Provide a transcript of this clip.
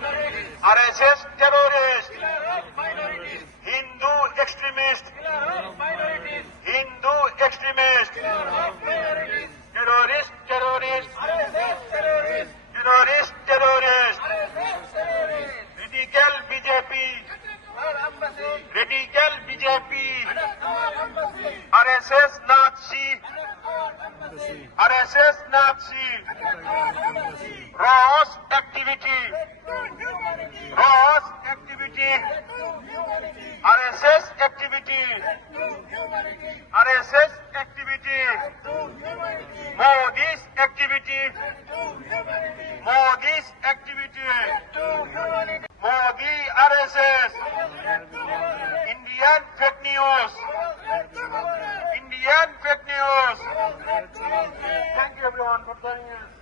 RSS terrorist, Hindu extremist, Hindu extremist, terrorist, terrorist, terrorist, terrorist, radical BJP, radical BJP, RSS Nazi, RSS Nazi, Ross activity, Ross activity, RSS activity, RSS activity, Modi's activity, Modi's activity, Modi RSS, Indian fake news, Indian fake news. Thank you everyone for joining us.